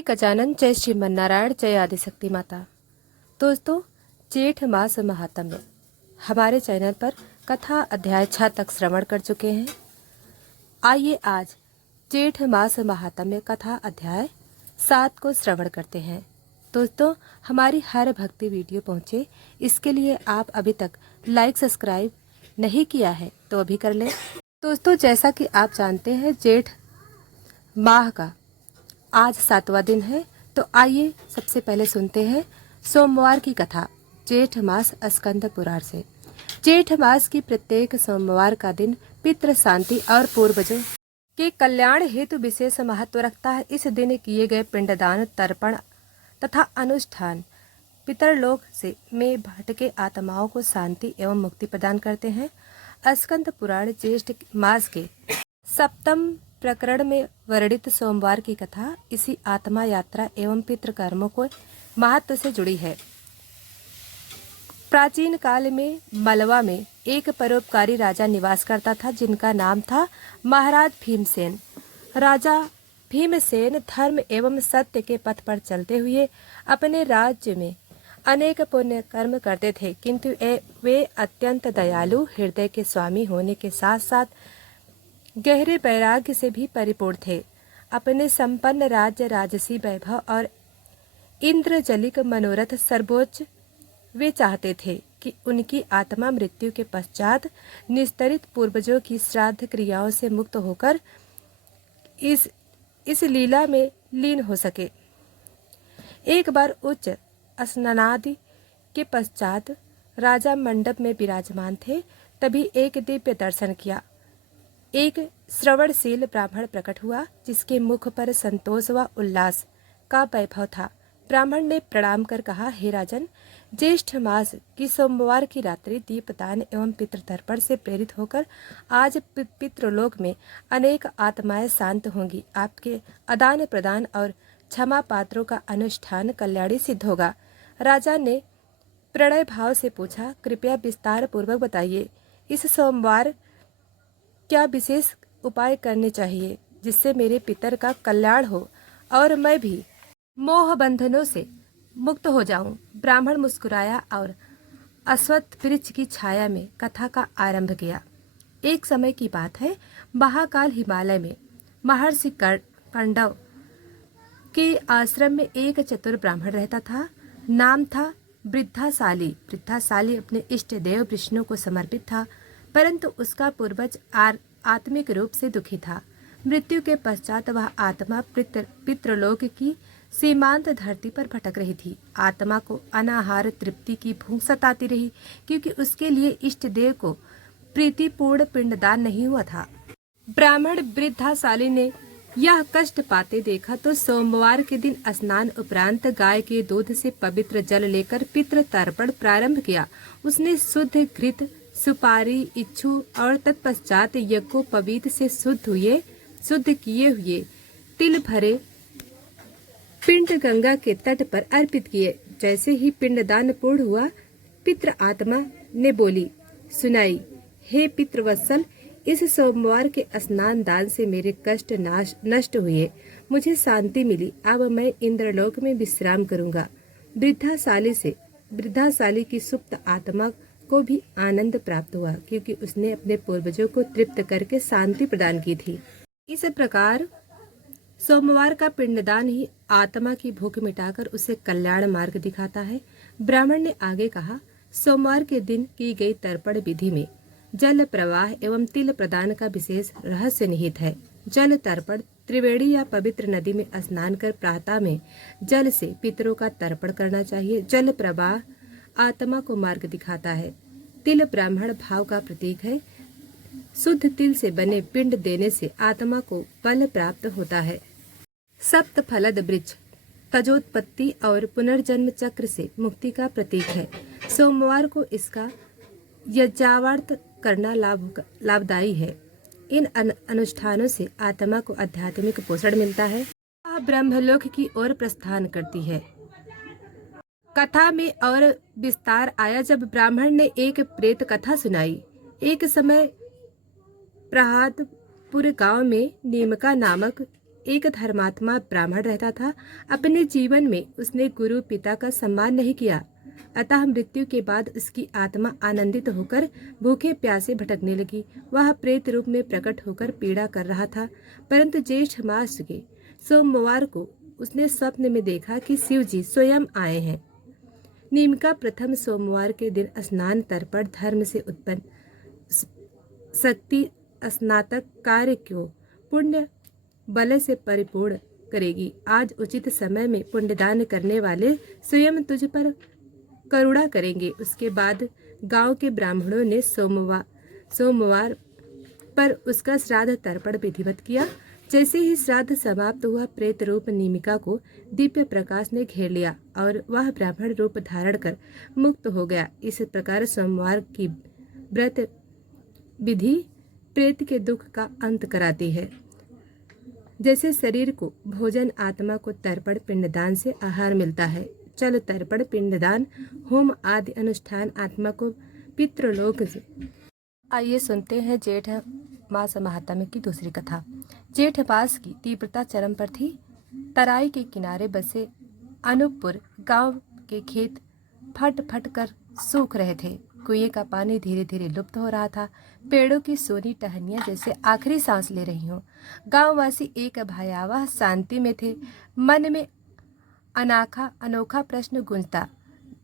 जय गजानन, जय श्रीमन्नारायण, जय आदिशक्ति माता। दोस्तों, जेठ मास महात्म्य हमारे चैनल पर कथा अध्याय 6 तक श्रवण कर चुके हैं। आइए आज जेठ मास महात्म्य कथा अध्याय 7 को श्रवण करते हैं। दोस्तों, हमारी हर भक्ति वीडियो पहुंचे इसके लिए आप अभी तक लाइक सब्सक्राइब नहीं किया है तो अभी कर लें। दोस्तों, जैसा कि आप जानते हैं, जेठ माह का आज 7वां दिन है, तो आइए सबसे पहले सुनते हैं सोमवार की कथा जेठ मास स्कंद पुराण से। जेठ मास की प्रत्येक सोमवार का दिन पितृ शांति और पूर्वजों के कल्याण हेतु विशेष महत्व रखता है। इस दिन किए गए पिंडदान, तर्पण तथा अनुष्ठान पितरलोक से में भटके आत्माओं को शांति एवं मुक्ति प्रदान करते हैं। स्कंद पुराण ज्येष्ठ मास के 7वें प्रकरण में वर्णित सोमवार की कथा इसी आत्मा यात्रा एवं पितृकर्मों को महत्व से जुड़ी है। प्राचीन काल में मलवा में एक परोपकारी राजा निवास करता था, जिनका नाम था महाराज भीमसेन। राजा भीमसेन धर्म एवं सत्य के पथ पर चलते हुए अपने राज्य में अनेक पुण्य कर्म करते थे, किंतु वे अत्यंत दयालु हृदय के स्वामी होने के साथ साथ गहरे वैराग्य से भी परिपूर्ण थे। अपने संपन्न राज्य, राजसी वैभव और इंद्रजलिक मनोरथ सर्वोच्च वे चाहते थे कि उनकी आत्मा मृत्यु के पश्चात निस्तरित पूर्वजों की श्राद्ध क्रियाओं से मुक्त होकर इस लीला में लीन हो सके। एक बार उच्च स्नानादि के पश्चात राजा मंडप में विराजमान थे, तभी एक दिव्य दर्शन किया। एक श्रवणशील ब्राह्मण प्रकट हुआ, जिसके मुख पर संतोष व उल्लास का वैभव था। ब्राह्मण ने प्रणाम कर कहा, हे राजन, ज्येष्ठ मास की सोमवार की रात्रि दीपदान एवं पितृतर्पण से प्रेरित होकर आज पितृलोक में अनेक आत्माएं शांत होंगी। आपके आदान प्रदान और क्षमा पात्रों का अनुष्ठान कल्याणी सिद्ध होगा। राजा ने प्रणय भाव से पूछा, कृपया विस्तार पूर्वक बताइए, इस सोमवार क्या विशेष उपाय करने चाहिए जिससे मेरे पितर का कल्याण हो और मैं भी मोह बंधनों से मुक्त हो जाऊं। ब्राह्मण मुस्कुराया और अश्वत्थ वृक्ष की छाया में कथा का आरंभ किया। एक समय की बात है, महाकाल हिमालय में महर्षि पांडव के आश्रम में एक चतुर ब्राह्मण रहता था। नाम था वृद्धाशाली। वृद्धाशाली अपने इष्ट देव विष्णु को समर्पित था, परंतु उसका पूर्वज आत्मिक रूप से दुखी था। मृत्यु के पश्चात वह आत्मा पितृलोक की सीमांत धरती पर भटक रही थी। आत्मा को अनाहार तृप्ति की भूख सताती रही, क्योंकि उसके लिए इष्ट देव को प्रीतिपूर्ण पिंडदान नहीं हुआ था। ब्राह्मण वृद्धाशाली ने यह कष्ट पाते देखा तो सोमवार के दिन स्नान उपरांत गाय के दूध से पवित्र जल लेकर पितृ तर्पण प्रारंभ किया। उसने शुद्ध घृत, सुपारी, इच्छु और तत्पश्चात यज्ञोपवीत से शुद्ध किए हुए तिल भरे पिंड गंगा के तट पर अर्पित किए। जैसे ही पिंडदान पूर्ण हुआ, पितृ आत्मा ने बोली सुनाई, हे पितृवत्सल, इस सोमवार के स्नान दान से मेरे कष्ट नष्ट हुए, मुझे शांति मिली। अब मैं इंद्रलोक में विश्राम करूंगा। वृद्धाशाली की सुप्त आत्मा को भी आनंद प्राप्त हुआ, क्योंकि उसने अपने पूर्वजों को तृप्त करके शांति प्रदान की थी। इस प्रकार सोमवार का पिंडदान ही आत्मा की भूख मिटाकर उसे कल्याण मार्ग दिखाता है। ब्राह्मण ने आगे कहा, सोमवार के दिन की गई तर्पण विधि में जल प्रवाह एवं तिल प्रदान का विशेष रहस्य निहित है। जल तर्पण त्रिवेणी या पवित्र नदी में स्नान कर प्रातः में जल से पितरों का तर्पण करना चाहिए। जल प्रवाह आत्मा को मार्ग दिखाता है। तिल ब्राह्मण भाव का प्रतीक है। शुद्ध तिल से बने पिंड देने से आत्मा को बल प्राप्त होता है। सप्त फलद वृक्ष तजोत्पत्ति और पुनर्जन्म चक्र से मुक्ति का प्रतीक है। सोमवार को इसका यज्ञावर्त करना लाभदायी है। इन अनुष्ठानों से आत्मा को आध्यात्मिक पोषण मिलता है। वह ब्रह्मलोक की ओर प्रस्थान करती है। कथा में और विस्तार आया जब ब्राह्मण ने एक प्रेत कथा सुनाई। एक समय प्रहादपुर गांव में नीमका नामक एक धर्मात्मा ब्राह्मण रहता था। अपने जीवन में उसने गुरु पिता का सम्मान नहीं किया, अतः मृत्यु के बाद उसकी आत्मा आनंदित होकर भूखे प्यासे भटकने लगी। वह प्रेत रूप में प्रकट होकर पीड़ा कर रहा था। परंतु ज्येष्ठ मास के सोमवार को उसने स्वप्न में देखा कि शिव जी स्वयं आए हैं। नीम का प्रथम सोमवार के दिन स्नान तर्पण धर्म से उत्पन्न शक्ति स्नातक कार्य को पुण्य बल से परिपूर्ण करेगी। आज उचित समय में पुण्यदान करने वाले स्वयं तुझ पर करुणा करेंगे। उसके बाद गांव के ब्राह्मणों ने सोमवार पर उसका श्राद्ध तर्पण विधिवत किया। जैसे ही श्राद्ध समाप्त हुआ, प्रेत रूप नीमिका को दिव्य प्रकाश ने घेर लिया और वह ब्राह्मण रूप धारण कर मुक्त हो गया। इस प्रकार सोमवार की व्रत विधि प्रेत के दुख का अंत कराती है। जैसे शरीर को भोजन, आत्मा को तर्पण पिंडदान से आहार मिलता है। चल तर्पण, पिंडदान, होम आदि अनुष्ठान आत्मा को पितृलोक से। आइए सुनते हैं जेठ मास महात्म्य की दूसरी कथा। जेठ मास की तीव्रता चरम पर थी। तराई के किनारे बसे अनूपपुर गांव के खेत फट फट कर सूख रहे थे। कुएं का पानी धीरे धीरे लुप्त हो रहा था। पेड़ों की सोनी टहनियां जैसे आखिरी सांस ले रही हों। गांववासी एक भयावह शांति में थे। मन में अनोखा प्रश्न गूंजता,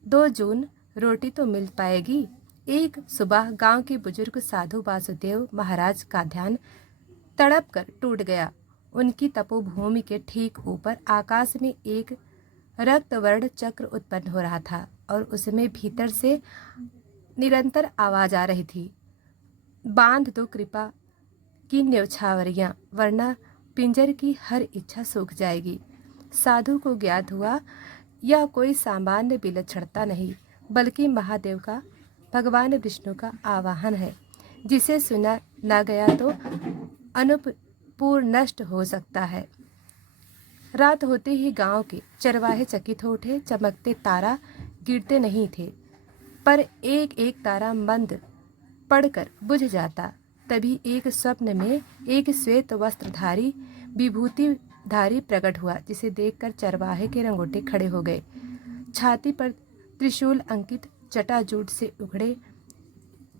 2 जून रोटी तो मिल पाएगी? एक सुबह गांव के बुजुर्ग साधु वासुदेव महाराज का ध्यान तड़प कर टूट गया। उनकी तपोभूमि के ठीक ऊपर आकाश में एक रक्तवर्ण चक्र उत्पन्न हो रहा था और उसमें भीतर से निरंतर आवाज आ रही थी, बांध दो कृपा की न्यौछावरियां, वरना पिंजर की हर इच्छा सूख जाएगी। साधु को ज्ञात हुआ यह कोई सामान्य विलक्षणता नहीं, बल्कि महादेव का, भगवान विष्णु का आवाहन है, जिसे सुना न गया तो अनुपपुर नष्ट हो सकता है। रात होते ही गांव के चरवाहे चकित हो उठे। चमकते तारा गिरते नहीं थे, पर एक एक तारा मंद पड़कर बुझ जाता। तभी एक स्वप्न में एक श्वेत वस्त्रधारी विभूतिधारी प्रकट हुआ, जिसे देखकर चरवाहे के रंगोटे खड़े हो गए। छाती पर त्रिशूल अंकित, जटाजूट से उखड़े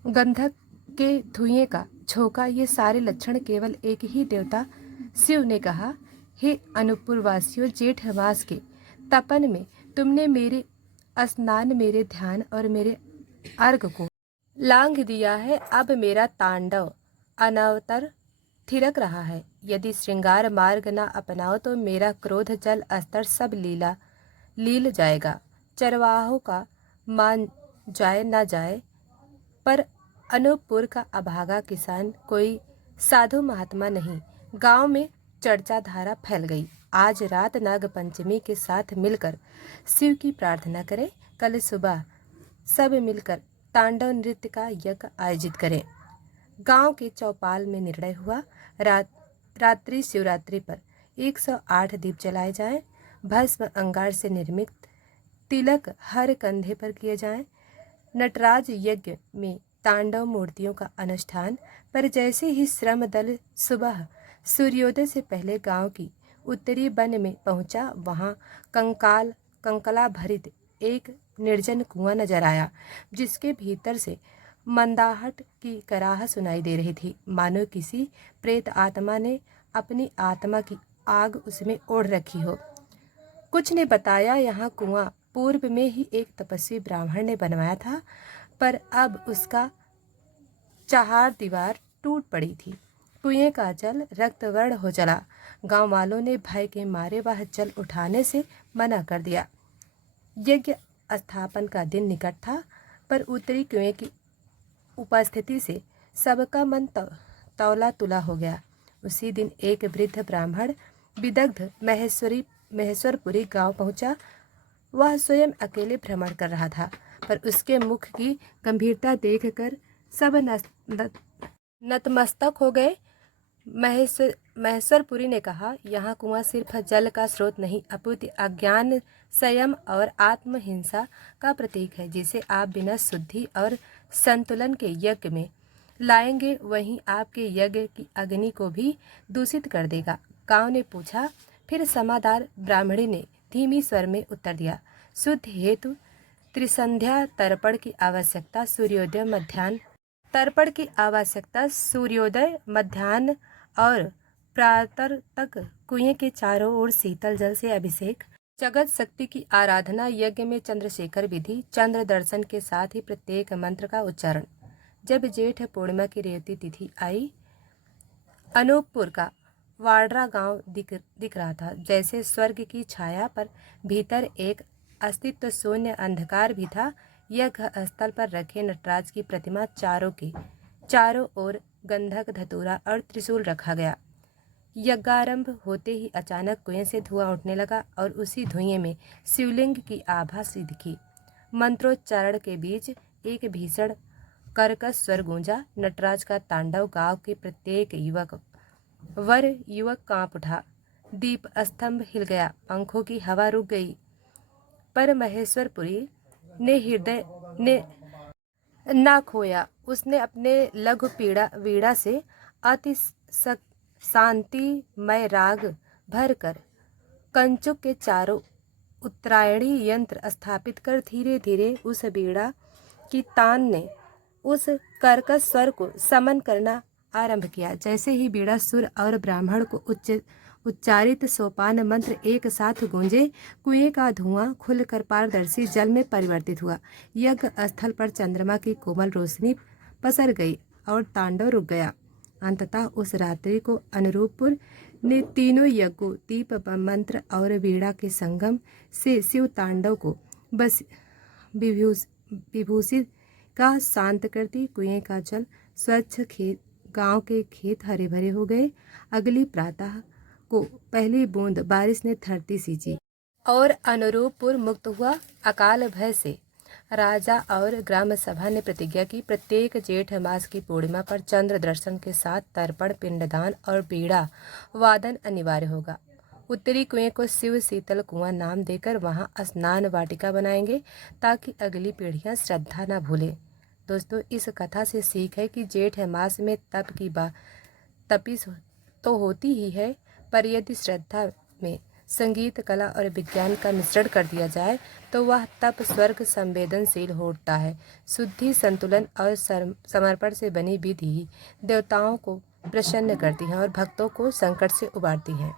गंधक के धुएं का झोंका, ये सारे लक्षण केवल एक ही देवता शिव ने कहा, हे अनूपपुर वासियों, जेठ मास के तपन में तुमने मेरे स्नान, मेरे ध्यान और मेरे अर्घ को लांघ दिया है। अब मेरा तांडव अनवतर थिरक रहा है। यदि श्रृंगार मार्ग न अपनाओ तो मेरा क्रोध जल स्तर सब लील जाएगा। चरवाहों का मान जाए न जाए, पर अनूपपुर का अभागा किसान कोई साधु महात्मा नहीं। गांव में चर्चा धारा फैल गई। आज रात नाग पंचमी के साथ मिलकर शिव की प्रार्थना करें। कल सुबह सब मिलकर तांडव नृत्य का यज्ञ आयोजित करें। गांव के चौपाल में निर्णय हुआ, रात्रि शिवरात्रि पर 108 दीप जलाए जाएं। भस्म अंगार से निर्मित तिलक हर कंधे पर किए जाएं। नटराज यज्ञ में तांडव मूर्तियों का अनुष्ठान। पर जैसे ही श्रम दल सुबह सूर्योदय से पहले गांव की उत्तरी वन में पहुंचा, वहां कंकला भरित एक निर्जन कुआं नजर आया, जिसके भीतर से मंदाहट की कराह सुनाई दे रही थी, मानो किसी प्रेत आत्मा ने अपनी आत्मा की आग उसमें ओढ़ रखी हो। कुछ ने बताया यहाँ कुआं पूर्व में ही एक तपस्वी ब्राह्मण ने बनवाया था, पर अब उसका चार दीवार टूट पड़ी थी। कुएं का जल रक्तवर्ण हो चला। गांव वालों ने भय के मारे वह जल उठाने से मना कर दिया। यज्ञ स्थापन का दिन निकट था, पर उत्तरी कुएं की उपस्थिति से सबका मन तौला तुला हो गया। उसी दिन एक वृद्ध ब्राह्मण विदग्ध महेश्वरपुरी गांव पहुंचा। वह स्वयं अकेले भ्रमण कर रहा था, पर उसके मुख की गंभीरता देखकर सब नतमस्तक हो गए। महेश्वरपुरी ने कहा, यहाँ कुआं सिर्फ जल का स्रोत नहीं, अपितु अज्ञान, संयम और आत्महिंसा का प्रतीक है, जिसे आप बिना शुद्धि और संतुलन के यज्ञ में लाएंगे, वहीं आपके यज्ञ की अग्नि को भी दूषित कर देगा। गांव ने पूछा। फिर समादार ब्राह्मणी ने धीमी स्वर में उत्तर दिया। शुद्ध हेतु त्रिसंध्या तर्पण की आवश्यकता सूर्योदय मध्याह्न और प्रातः तक कुएं के चारों ओर शीतल जल से अभिषेक, जगत शक्ति की आराधना, यज्ञ में चंद्रशेखर विधि, चंद्र दर्शन के साथ ही प्रत्येक मंत्र का उच्चारण। जब जेठ पूर्णिमा की रेवती तिथि आई, अनूपपुर का वाडरा गांव दिख रहा था। जैसे स्वर्ग की छाया पर भीतर एक अस्तित्व शून्य अंधकार भी था। यज्ञ स्थल पर रखे नटराज की प्रतिमा चारों ओर गंधक, धतूरा और त्रिशूल रखा गया। यज्ञारंभ होते ही अचानक कुएं से धुआं उठने लगा और उसी धुएं में शिवलिंग की आभा सी दिखी। मंत्रोच्चारण के बीच एक भीषण कर्कश स्वर गूंजा। नटराज का तांडव गांव के प्रत्येक युवक कांप उठा। दीप स्तंभ हिल गया, पंखों की हवा रुक गई। पर महेश्वरपुरी ने हृदय ने ना खोया। उसने अपने लघु वीणा से अति शांतिमय राग भरकर कंचुक के चारों उत्तरायणी यंत्र स्थापित कर धीरे धीरे उस वीणा की तान ने उस कर्कश स्वर को समन करना आरंभ किया। जैसे ही वीणा सुर और ब्राह्मण को उच्चारित सोपान मंत्र एक साथ गूंजे, कुएं का धुआं खुलकर पारदर्शी जल में परिवर्तित हुआ। यज्ञ स्थल पर चंद्रमा की कोमल रोशनी पसर गई और तांडव रुक गया। अंततः उस रात्रि को अनूपपुर ने तीनों यज्ञों, दीप, मंत्र और वीणा के संगम से शिव तांडव को बस विभूषित का शांत करती। कुएं का जल स्वच्छ, गांव के खेत हरे भरे हो गए। अगली प्रातः को पहली बूंद बारिश ने धरती सींची और अनूपपुर मुक्त हुआ। अकाल भय से राजा और ग्राम सभा ने प्रतिज्ञा की, प्रत्येक जेठ मास की पूर्णिमा पर चंद्र दर्शन के साथ तर्पण, पिंडदान और बीड़ा वादन अनिवार्य होगा। उत्तरी कुएं को शिव शीतल कुआं नाम देकर वहां स्नान वाटिका बनाएंगे ताकि अगली पीढ़ियां श्रद्धा न भूलें। दोस्तों, इस कथा से सीख है कि जेठ मास में तपिश तो होती ही है, पर यदि श्रद्धा में संगीत, कला और विज्ञान का मिश्रण कर दिया जाए तो वह तप स्वर्ग संवेदनशील होता है। शुद्धि, संतुलन और समर्पण से बनी विधि देवताओं को प्रसन्न करती है और भक्तों को संकट से उबारती है।